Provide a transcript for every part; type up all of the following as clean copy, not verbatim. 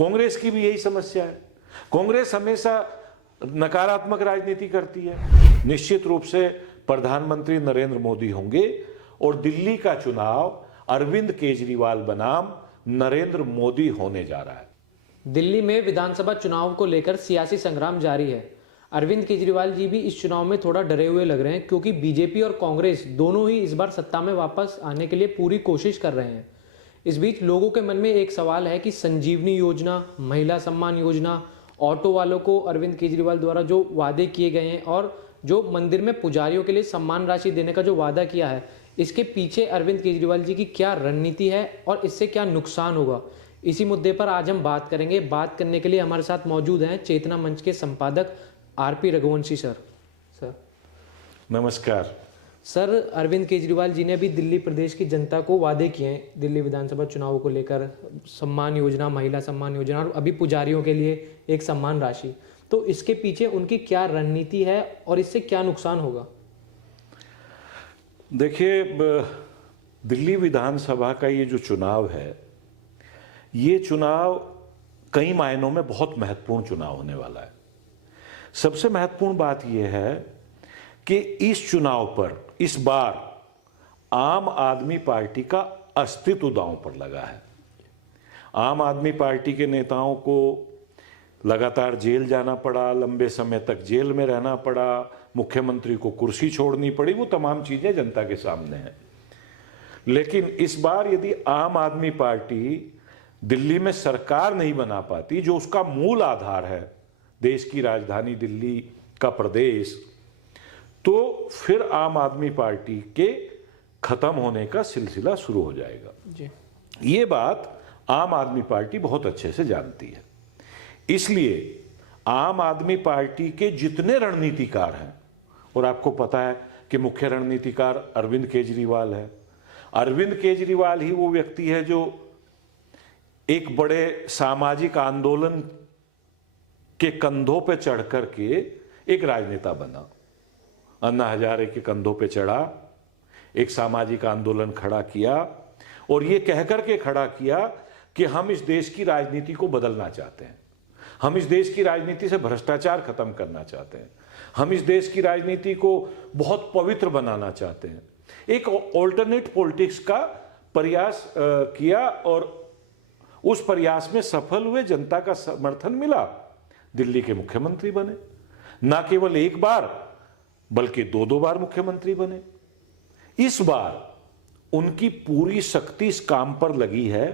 कांग्रेस की भी यही समस्या है। कांग्रेस हमेशा नकारात्मक राजनीति करती है। निश्चित रूप से प्रधानमंत्री नरेंद्र मोदी होंगे और दिल्ली का चुनाव अरविंद केजरीवाल बनाम नरेंद्र मोदी होने जा रहा है। दिल्ली में विधानसभा चुनाव को लेकर सियासी संग्राम जारी है। अरविंद केजरीवाल जी भी इस चुनाव में थोड़ा डरे हुए लग रहे हैं, क्योंकि बीजेपी और कांग्रेस दोनों ही इस बार सत्ता में वापस आने के लिए पूरी कोशिश कर रहे हैं। इस बीच लोगों के मन में एक सवाल है कि संजीवनी योजना, महिला सम्मान योजना, ऑटो वालों को अरविंद केजरीवाल द्वारा जो वादे किए गए हैं और जो मंदिर में पुजारियों के लिए सम्मान राशि देने का जो वादा किया है, इसके पीछे अरविंद केजरीवाल जी की क्या रणनीति है और इससे क्या नुकसान होगा, इसी मुद्दे पर आज हम बात करेंगे। बात करने के लिए हमारे साथ मौजूद हैं चेतना मंच के संपादक आरपी रघुवंशी सर। नमस्कार सर, अरविंद केजरीवाल जी ने अभी दिल्ली प्रदेश की जनता को वादे किए हैं दिल्ली विधानसभा चुनाव को लेकर, सम्मान योजना, महिला सम्मान योजना और अभी पुजारियों के लिए एक सम्मान राशि। तो इसके पीछे उनकी क्या रणनीति है और इससे क्या नुकसान होगा? देखिए, दिल्ली विधानसभा का ये जो चुनाव है, ये चुनाव कई मायनों में बहुत महत्वपूर्ण चुनाव होने वाला है। सबसे महत्वपूर्ण बात यह है कि इस चुनाव पर इस बार आम आदमी पार्टी का अस्तित्व दांव पर लगा है। आम आदमी पार्टी के नेताओं को लगातार जेल जाना पड़ा, लंबे समय तक जेल में रहना पड़ा, मुख्यमंत्री को कुर्सी छोड़नी पड़ी, वो तमाम चीजें जनता के सामने हैं। लेकिन इस बार यदि आम आदमी पार्टी दिल्ली में सरकार नहीं बना पाती, जो उसका मूल आधार है, देश की राजधानी दिल्ली का प्रदेश, तो फिर आम आदमी पार्टी के खत्म होने का सिलसिला शुरू हो जाएगा जी। ये बात आम आदमी पार्टी बहुत अच्छे से जानती है। इसलिए आम आदमी पार्टी के जितने रणनीतिकार हैं, और आपको पता है कि मुख्य रणनीतिकार अरविंद केजरीवाल है। अरविंद केजरीवाल ही वो व्यक्ति है जो एक बड़े सामाजिक आंदोलन के कंधों पे चढ़ करके एक राजनेता बना। अन्ना हजारे के कंधों पे चढ़ा, एक सामाजिक आंदोलन खड़ा किया और ये कहकर के खड़ा किया कि हम इस देश की राजनीति को बदलना चाहते हैं, हम इस देश की राजनीति से भ्रष्टाचार खत्म करना चाहते हैं, हम इस देश की राजनीति को बहुत पवित्र बनाना चाहते हैं। एक ऑल्टरनेट पॉलिटिक्स का प्रयास किया और उस प्रयास में सफल हुए, जनता का समर्थन मिला, दिल्ली के मुख्यमंत्री बने। ना केवल एक बार बल्कि दो बार मुख्यमंत्री बने। इस बार उनकी पूरी शक्ति इस काम पर लगी है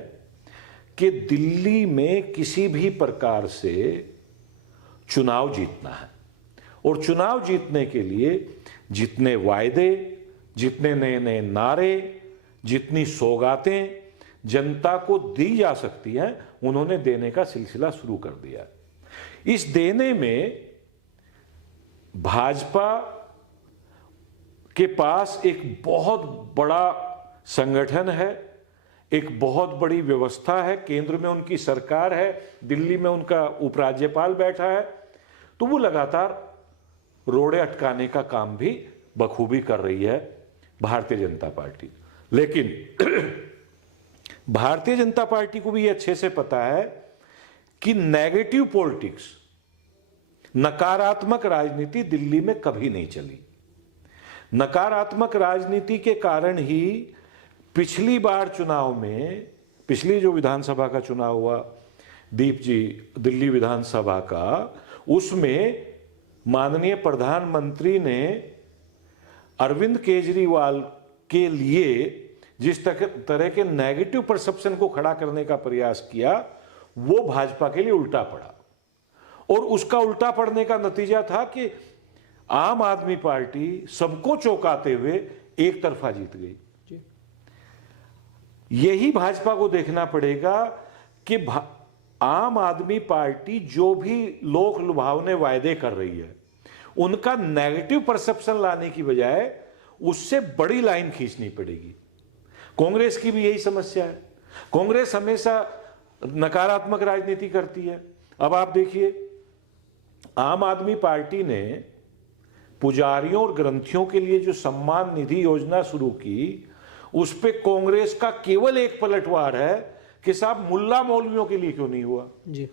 कि दिल्ली में किसी भी प्रकार से चुनाव जीतना है, और चुनाव जीतने के लिए जितने वायदे, जितने नए नए नारे, जितनी सौगातें जनता को दी जा सकती हैं, उन्होंने देने का सिलसिला शुरू कर दिया है। इस देने में भाजपा के पास एक बहुत बड़ा संगठन है, एक बहुत बड़ी व्यवस्था है, केंद्र में उनकी सरकार है, दिल्ली में उनका उपराज्यपाल बैठा है, तो वो लगातार रोड़े अटकाने का काम भी बखूबी कर रही है भारतीय जनता पार्टी। लेकिन भारतीय जनता पार्टी को भी ये अच्छे से पता है कि नेगेटिव पॉलिटिक्स, नकारात्मक राजनीति दिल्ली में कभी नहीं चली। नकारात्मक राजनीति के कारण ही पिछली बार चुनाव में, पिछली जो विधानसभा का चुनाव हुआ दीप जी, दिल्ली विधानसभा का, उसमें माननीय प्रधानमंत्री ने अरविंद केजरीवाल के लिए जिस तरह के नेगेटिव परसेप्शन को खड़ा करने का प्रयास किया, वो भाजपा के लिए उल्टा पड़ा। और उसका उल्टा पड़ने का नतीजा था कि आम आदमी पार्टी सबको चौंकाते हुए एक तरफा जीत गई। यही भाजपा को देखना पड़ेगा कि आम आदमी पार्टी जो भी लोक लुभावने वायदे कर रही है, उनका नेगेटिव परसेप्शन लाने की बजाय उससे बड़ी लाइन खींचनी पड़ेगी। कांग्रेस की भी यही समस्या है। कांग्रेस हमेशा नकारात्मक राजनीति करती है। अब आप देखिए, आम आदमी पार्टी ने पुजारियों और ग्रंथियों के लिए जो सम्मान निधि योजना शुरू की, उस पे कांग्रेस का केवल एक पलटवार है कि साहब मुल्ला मौलवियों के लिए क्यों नहीं हुआ। जी।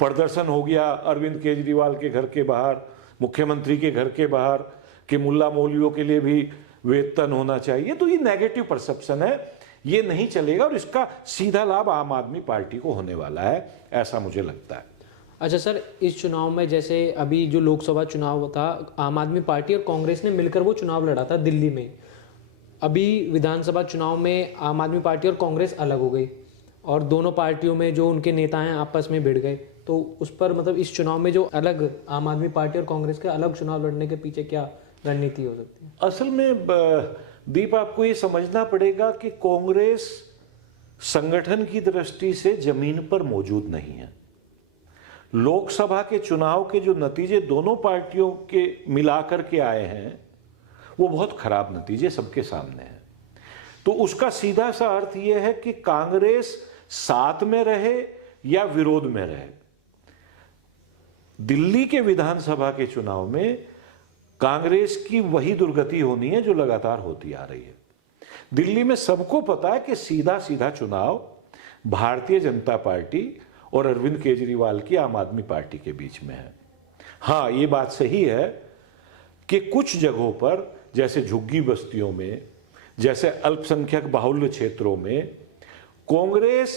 प्रदर्शन हो गया अरविंद केजरीवाल के घर के बाहर, मुख्यमंत्री के घर के बाहर, कि मुल्ला मौलवियों के लिए भी वेतन होना चाहिए। तो ये नेगेटिव परसेप्शन है, ये नहीं चलेगा और इसका सीधा लाभ आम आदमी पार्टी को होने वाला है, ऐसा मुझे लगता है। अच्छा सर, इस चुनाव में जैसे अभी जो लोकसभा चुनाव था, आम आदमी पार्टी और कांग्रेस ने मिलकर वो चुनाव लड़ा था दिल्ली में। अभी विधानसभा चुनाव में आम आदमी पार्टी और कांग्रेस अलग हो गई और दोनों पार्टियों में जो उनके नेता हैं आपस में भिड़ गए। तो उस पर मतलब इस चुनाव में जो अलग आम आदमी पार्टी और कांग्रेस के अलग चुनाव लड़ने के पीछे क्या रणनीति हो सकती है? असल में दीप, आपको ये समझना पड़ेगा कि कांग्रेस संगठन की दृष्टि से जमीन पर मौजूद नहीं है। लोकसभा के चुनाव के जो नतीजे दोनों पार्टियों के मिलाकर के आए हैं वो बहुत खराब नतीजे सबके सामने हैं। तो उसका सीधा सा अर्थ यह है कि कांग्रेस साथ में रहे या विरोध में रहे। दिल्ली के विधानसभा के चुनाव में कांग्रेस की वही दुर्गति होनी है जो लगातार होती आ रही है। दिल्ली में सबको पता है कि सीधा सीधा चुनाव भारतीय जनता पार्टी और अरविंद केजरीवाल की आम आदमी पार्टी के बीच में है। हाँ, ये बात सही है कि कुछ जगहों पर, जैसे झुग्गी बस्तियों में, जैसे अल्पसंख्यक बाहुल्य क्षेत्रों में, कांग्रेस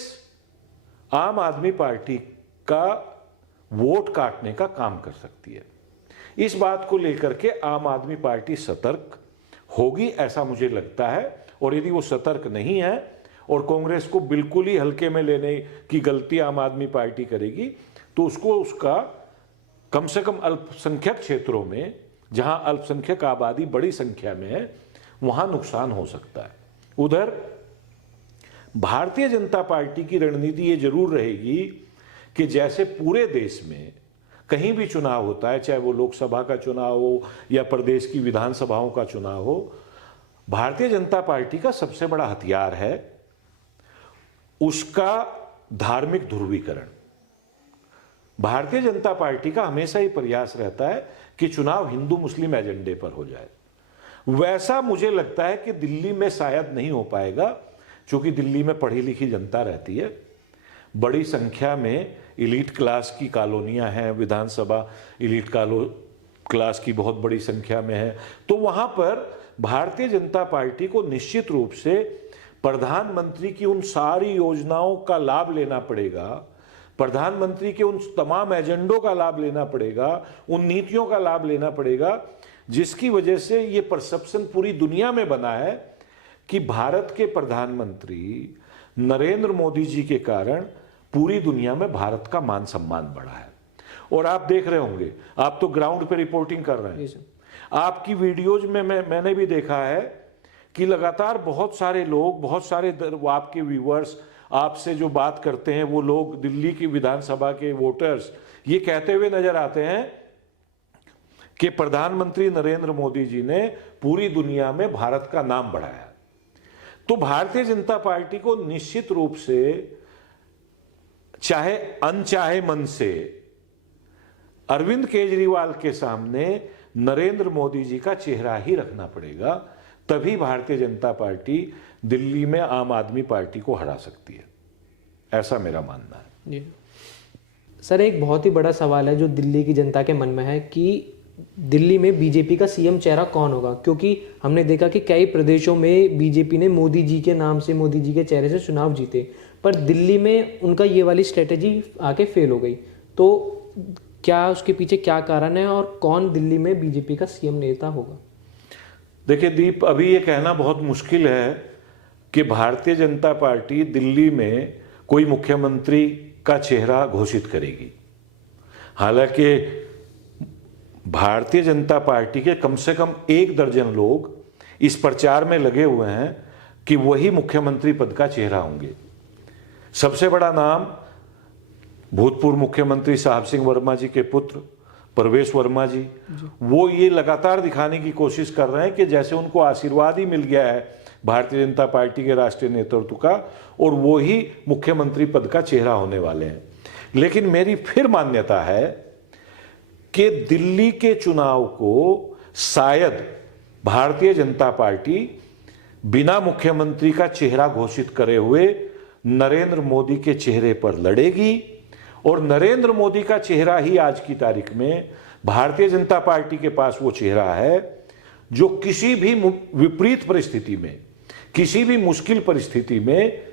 आम आदमी पार्टी का वोट काटने का काम कर सकती है। इस बात को लेकर के आम आदमी पार्टी सतर्क होगी, ऐसा मुझे लगता है। और यदि वो सतर्क नहीं है और कांग्रेस को बिल्कुल ही हल्के में लेने की गलती आम आदमी पार्टी करेगी, तो उसको उसका कम से कम अल्पसंख्यक क्षेत्रों में, जहां अल्पसंख्यक आबादी बड़ी संख्या में है, वहां नुकसान हो सकता है। उधर भारतीय जनता पार्टी की रणनीति ये जरूर रहेगी कि जैसे पूरे देश में कहीं भी चुनाव होता है, चाहे वो लोकसभा का चुनाव हो या प्रदेश की विधानसभाओं का चुनाव हो, भारतीय जनता पार्टी का सबसे बड़ा हथियार है उसका धार्मिक ध्रुवीकरण। भारतीय जनता पार्टी का हमेशा ही प्रयास रहता है कि चुनाव हिंदू मुस्लिम एजेंडे पर हो जाए। वैसा मुझे लगता है कि दिल्ली में शायद नहीं हो पाएगा, क्योंकि दिल्ली में पढ़ी लिखी जनता रहती है, बड़ी संख्या में इलीट क्लास की कॉलोनियां हैं, विधानसभा इलीट क्लास की बहुत बड़ी संख्या में है। तो वहां पर भारतीय जनता पार्टी को निश्चित रूप से प्रधानमंत्री की उन सारी योजनाओं का लाभ लेना पड़ेगा, प्रधानमंत्री के उन तमाम एजेंडों का लाभ लेना पड़ेगा, उन नीतियों का लाभ लेना पड़ेगा, जिसकी वजह से ये परसेप्शन पूरी दुनिया में बना है कि भारत के प्रधानमंत्री नरेंद्र मोदी जी के कारण पूरी दुनिया में भारत का मान सम्मान बढ़ा है। और आप देख रहे होंगे, आप तो ग्राउंड पे रिपोर्टिंग कर रहे हैं, आपकी वीडियोज में मैंने भी देखा है कि लगातार बहुत सारे लोग, बहुत सारे आपके व्यूअर्स आपसे जो बात करते हैं, वो लोग दिल्ली की विधानसभा के वोटर्स ये कहते हुए नजर आते हैं कि प्रधानमंत्री नरेंद्र मोदी जी ने पूरी दुनिया में भारत का नाम बढ़ाया। तो भारतीय जनता पार्टी को निश्चित रूप से, चाहे अनचाहे मन से, अरविंद केजरीवाल के सामने नरेंद्र मोदी जी का चेहरा ही रखना पड़ेगा, तभी भारतीय जनता पार्टी दिल्ली में आम आदमी पार्टी को हरा सकती है, ऐसा मेरा मानना है। जी सर, एक बहुत ही बड़ा सवाल है जो दिल्ली की जनता के मन में है कि दिल्ली में बीजेपी का सीएम चेहरा कौन होगा, क्योंकि हमने देखा कि कई प्रदेशों में बीजेपी ने मोदी जी के नाम से, मोदी जी के चेहरे से चुनाव जीते, पर दिल्ली में उनका ये वाली स्ट्रेटेजी आके फेल हो गई। तो क्या उसके पीछे क्या कारण है और कौन दिल्ली में बीजेपी का सीएम नेता होगा? देखिए दीप, अभी ये कहना बहुत मुश्किल है कि भारतीय जनता पार्टी दिल्ली में कोई मुख्यमंत्री का चेहरा घोषित करेगी। हालांकि भारतीय जनता पार्टी के कम से कम 1 दर्जन लोग इस प्रचार में लगे हुए हैं कि वही मुख्यमंत्री पद का चेहरा होंगे। सबसे बड़ा नाम भूतपूर्व मुख्यमंत्री साहब सिंह वर्मा जी के पुत्र परवेश वर्मा जी, वो ये लगातार दिखाने की कोशिश कर रहे हैं कि जैसे उनको आशीर्वाद ही मिल गया है भारतीय जनता पार्टी के राष्ट्रीय नेतृत्व का, और वो ही मुख्यमंत्री पद का चेहरा होने वाले हैं। लेकिन मेरी फिर मान्यता है कि दिल्ली के चुनाव को शायद भारतीय जनता पार्टी बिना मुख्यमंत्री का चेहरा घोषित करे हुए नरेंद्र मोदी के चेहरे पर लड़ेगी और नरेंद्र मोदी का चेहरा ही आज की तारीख में भारतीय जनता पार्टी के पास वो चेहरा है जो किसी भी विपरीत परिस्थिति में, किसी भी मुश्किल परिस्थिति में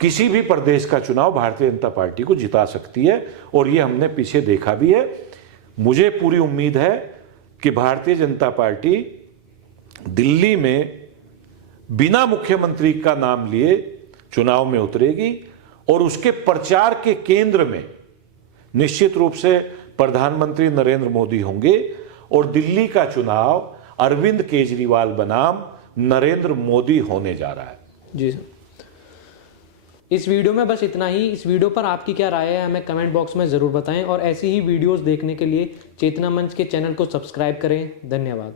किसी भी प्रदेश का चुनाव भारतीय जनता पार्टी को जिता सकती है। और ये हमने पीछे देखा भी है। मुझे पूरी उम्मीद है कि भारतीय जनता पार्टी दिल्ली में बिना मुख्यमंत्री का नाम लिए चुनाव में उतरेगी और उसके प्रचार के केंद्र में निश्चित रूप से प्रधानमंत्री नरेंद्र मोदी होंगे और दिल्ली का चुनाव अरविंद केजरीवाल बनाम नरेंद्र मोदी होने जा रहा है। जी सर, इस वीडियो में बस इतना ही। इस वीडियो पर आपकी क्या राय है हमें कमेंट बॉक्स में ज़रूर बताएं और ऐसी ही वीडियोस देखने के लिए चेतना मंच के चैनल को सब्सक्राइब करें। धन्यवाद।